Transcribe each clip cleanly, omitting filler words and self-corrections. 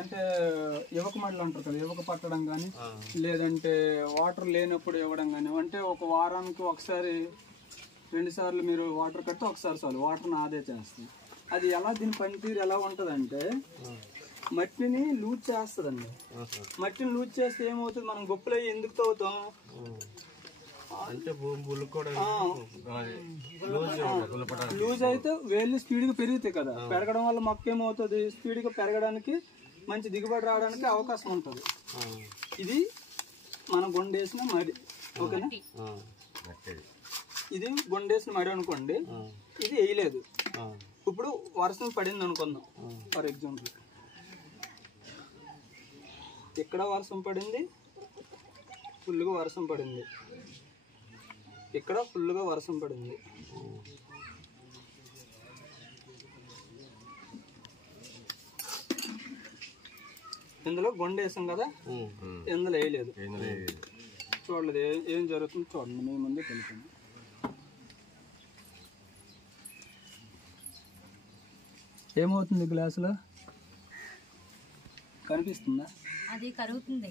అంటే యువక మడులు అంటారు కదా, యువక పట్టడం కానీ లేదంటే వాటర్ లేనప్పుడు ఇవ్వడం కానీ, అంటే ఒక వారానికి ఒకసారి 2 సార్లు మీరు వాటర్ కడితే ఒకసారి చాలు వాటర్ని ఆదా చేస్తుంది. అది ఎలా దీని పనితీరు ఎలా ఉంటుందంటే మట్టిని లూజ్ చేస్తుందండి. మట్టిని లూజ్ చేస్తే ఏమవుతుంది, మనం గొప్పలు ఎందుకు తవ్వుతాం అంటే లూజ్ అయితే వేళ్ళు స్పీడ్గా పెరుగుతాయి కదా, పెరగడం వల్ల మొక్క ఏమవుతుంది, స్పీడ్గా పెరగడానికి మంచి దిగుబడి రావడానికి అవకాశం ఉంటుంది. ఇది మనం గుండేసిన మడి, ఓకేనా, ఇది గుండేసిన మడి అనుకోండి, ఇది వేయలేదు. ఇప్పుడు వర్షం పడింది అనుకుందాం, ఫర్ ఎగ్జాంపుల్ ఇక్కడ వర్షం పడింది, ఫుల్గా వర్షం పడింది, ఇక్కడ ఫుల్గా వర్షం పడింది. ఇందులో గుండె వేసాం కదా, ఇందులో వేయలేదు. చూడలేదు ఏం జరుగుతుంది చూడండి, మీ ముందే తెలుసు. ఏమవుతుంది గ్లాసులో కనిపిస్తుందా, అది కరుగుతుంది.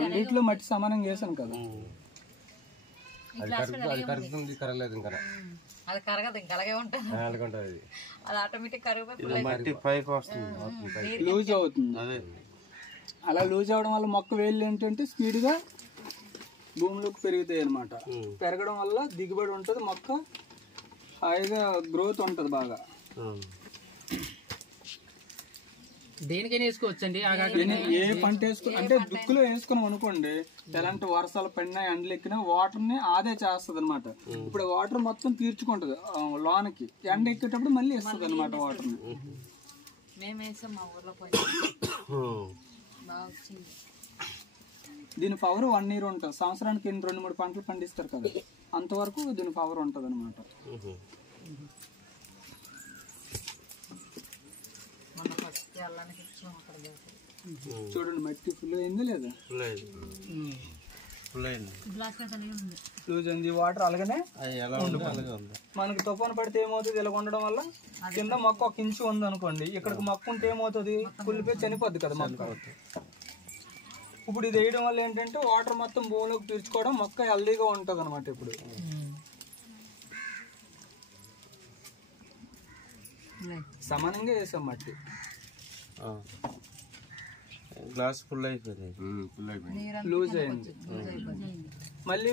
రెండిట్లో మట్టి సమానంగా వేసాను కదా, అది కరుగుతుంది, కరగలేదు ఇంకా, అది కరగదు ఇంకా అలాగే ఉంటుంది, అది ఆటోమేటిక్ కరిగిపోయి లూజ్ అవుతుంది. అలా లూజ్ అవడం వల్ల మొక్క వేళ్ళు ఏంటంటే స్పీడ్గా భూమిలోకి పెరుగుతాయి అన్నమాట. పెరగడం వల్ల దిగుబడి ఉంటుంది, మొక్క హాయిగా గ్రోత్ ఉంటుంది బాగా. దేనికైనా వేసుకోవచ్చండి, ఏ పంట వేసుకో అంటే దుక్కులో వేసుకున్నాం అనుకోండి, ఎలాంటి వర్షాలు పడినా ఎండలు ఎక్కినా వాటర్ ని ఆదా చేస్తుంది అనమాట. ఇప్పుడు వాటర్ మొత్తం తీర్చుకుంటది లోనకి, ఎండ ఎక్కేటప్పుడు మళ్ళీ ఇస్తుంది అనమాట వాటర్ ని. దీని పవర్ 1 year ఉంటుంది. సంవత్సరానికి 2-3 పంటలు పండిస్తారు కదా, అంతవరకు దీని పవర్ ఉంటుంది అనమాట. చూడండి మట్టి ఫుల్ అయింది లేదా, లూజ్ అయింది వాటర్. అలాగనే మనకి తుఫాను పడితే ఏమవుతుంది, ఇలా ఉండడం వల్ల కింద మొక్క 1 ఇంచు ఉంది అనుకోండి, ఇక్కడికి మొక్క ఉంటే ఏమవుతుంది, కుళ్ళిపోయి చనిపోద్ది కదా మొక్క. ఇప్పుడు ఇది వేయడం వల్ల ఏంటంటే వాటర్ మొత్తం భూమిలోకి పీల్చుకోవడం, మొక్క హెల్దీగా ఉంటుంది అనమాట. ఇప్పుడు సమానంగా వేసాం మట్టి, గ్లాస్ ఫుల్ అయిపోయింది, లూజ్ అయింది. మళ్ళీ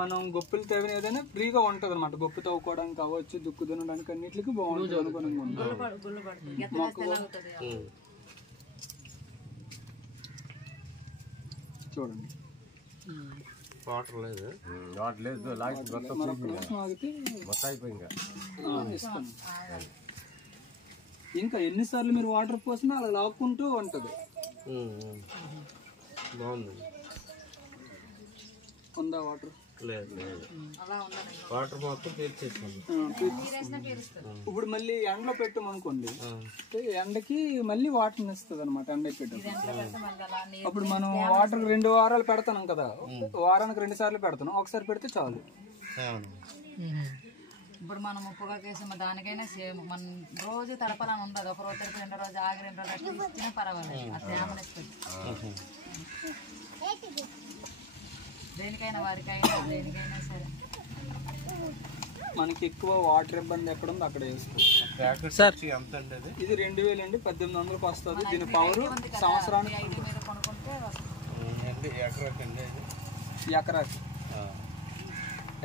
మనం గొప్పలు తవ్విన ఏదైనా ఫ్రీగా ఉంటుంది అనమాట. గొప్ప తవ్వుకోవడానికి అవ్వచ్చు, దుక్కు దున్నడానికి అన్నిటికీ బాగుంటుంది అనుకున్నాం. చూడండి వాటర్ లేదు, ఇంకా ఎన్నిసార్లు మీరు వాటర్ పోసినా అలా లాక్కుంటూ ఉంటుంది. బాగుంది, ఉందా వాటర్? లేదు, వాటర్ మొత్తం పీల్చేసాను. ఇప్పుడు మళ్ళీ ఎండలో పెట్టామనుకోండి, ఎండకి మళ్ళీ వాటర్ ఇస్తుంది అనమాట. ఎండ పెట్టాం అప్పుడు మనం వాటర్ 2 వారాలు పెడతాం కదా, వారానికి 2 సార్లు పెడతాం, ఒకసారి పెడితే చాలు. ఇప్పుడు మనం ఉప్పుగా వేసాము, దానికైనా సేమ్ మనం రోజు తడపాలని ఉండదు. ఒక రోజు తడిపి 2 రోజు ఆగి 2 రోజు అట్లా ఇచ్చినా పర్వాలేదు, ఆ తేమని ఇస్తుంది. దేనికైనా వారికైనా దేనికైనా సరే. మనకి ఎక్కువ వాటర్ ఇబ్బంది ఎక్కడ ఉంది అక్కడ వేసుకోవచ్చు. ఇది 2000 అండి, 1800కి వస్తుంది. దీని పవర్ సంవత్సరానికి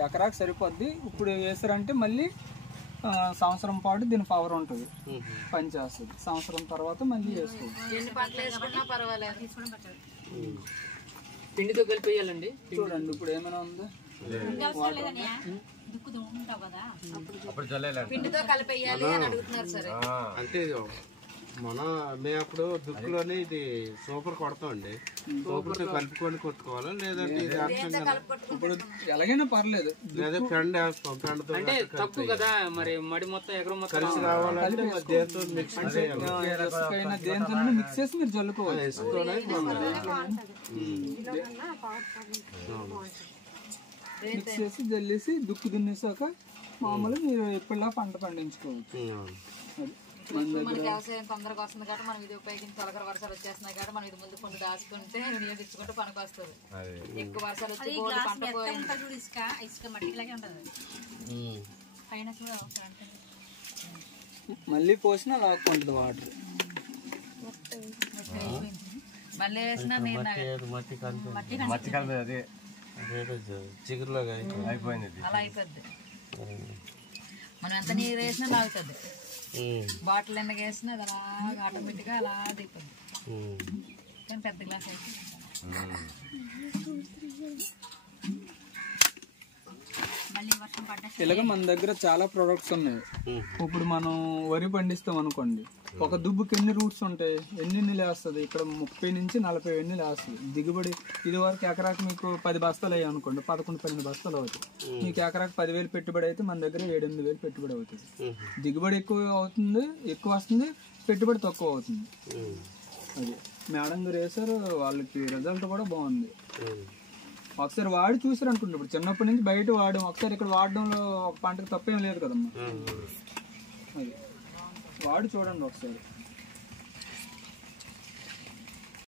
ఎకరాకి సరిపోద్ది. ఇప్పుడు వేసారంటే మళ్ళీ సంవత్సరం పాటు దీని పవర్ ఉంటుంది, పని చేస్తుంది. సంవత్సరం తర్వాత మళ్ళీ వేసుకోవచ్చు. పిండితో కలిపి వేయాలండి. చూడండి ఇప్పుడు ఏమైనా ఉందా, పిండితో కలిపి వేయాలి అని అడుగుతున్నారు సార్. అంటే మేము అప్పుడు దుక్కులోని ఇది సూపర్ కొడతామండి, సూపర్తో కలుపుకొని కొట్టుకోవాలా లేదంటే ఇది ఇప్పుడు ఎలాగైనా పర్లేదు, లేదా పెండ వేస్తాం, పెండతో అంటే తక్కువ కదా మరి, మడి మొత్తం ఎకరం మొత్తం కలిసి రావాలంటే దేంతో మిక్స్ దేంతో మిక్స్ చేసి మీరు జల్లుకోవాలి. మిక్స్ చేసి జల్లేసి దుక్కు దున్నేసాక మామూలు మీరు ఎప్పుడులా పంట పండించుకోవచ్చు. మనకి వ్యవసాయం తొందరగా వస్తుంది కాబట్టి మనం ఇది ఉపయోగించి తొలకర వర్షాలు వచ్చేస్తున్నాయి కాబట్టి మనం ఇది ముందు కొన్ని దాచుకుంటే వినియోగించుకుంటే పనికి వస్తుంది. ఎక్కువ వర్షాలు వచ్చి పంట పోయింది ఇసుక మట్టిలాగే ఉంటుంది పైన కూడా మళ్ళీ పోసినా లాక్కుంటుంది వాటర్. మళ్ళీ వేసినా మట్టి కలిపి అదే చిగురులాగా అయిపోయింది. అలా అయిపోద్ది. మనం ఎంత నీరు వేసినా లాగుతుంది. బాటిల్ ఎండగా వేసినా అది అలాగా ఆటోమేటిక్గా అలా దిగుతుంది. కానీ పెద్ద గ్లాస్ అయితే ఇలాగ మన దగ్గర చాలా ప్రొడక్ట్స్ ఉన్నాయి. ఇప్పుడు మనం వరి పండిస్తాం అనుకోండి, ఒక దుబ్బుకి ఎన్ని రూట్స్ ఉంటాయి, ఎన్ని లేస్తుంది, ఇక్కడ 30 నుంచి 40 ఎన్ని లేస్తుంది. దిగుబడి ఇది వరకు ఎకరాకి మీకు 10 బస్తాలు అయ్యాయి అనుకోండి, 11-12 బస్తాలు అవుతాయి. మీకు ఎకరాకి 10,000 పెట్టుబడి అయితే మన దగ్గర 7-8,000 పెట్టుబడి అవుతుంది. దిగుబడి ఎక్కువ అవుతుంది, ఎక్కువ వస్తుంది, పెట్టుబడి తక్కువ అవుతుంది. అది మేడం గారు వేసారు, వాళ్ళకి రిజల్ట్ కూడా బాగుంది. ఒకసారి వాడి చూసారు అనుకుంటే, ఇప్పుడు చిన్నప్పటి నుంచి బయట వాడడం, ఒకసారి ఇక్కడ వాడడంలో ఒక పంటకు తప్పేం లేదు కదమ్మా. అది వాడి చూడండి ఒకసారి.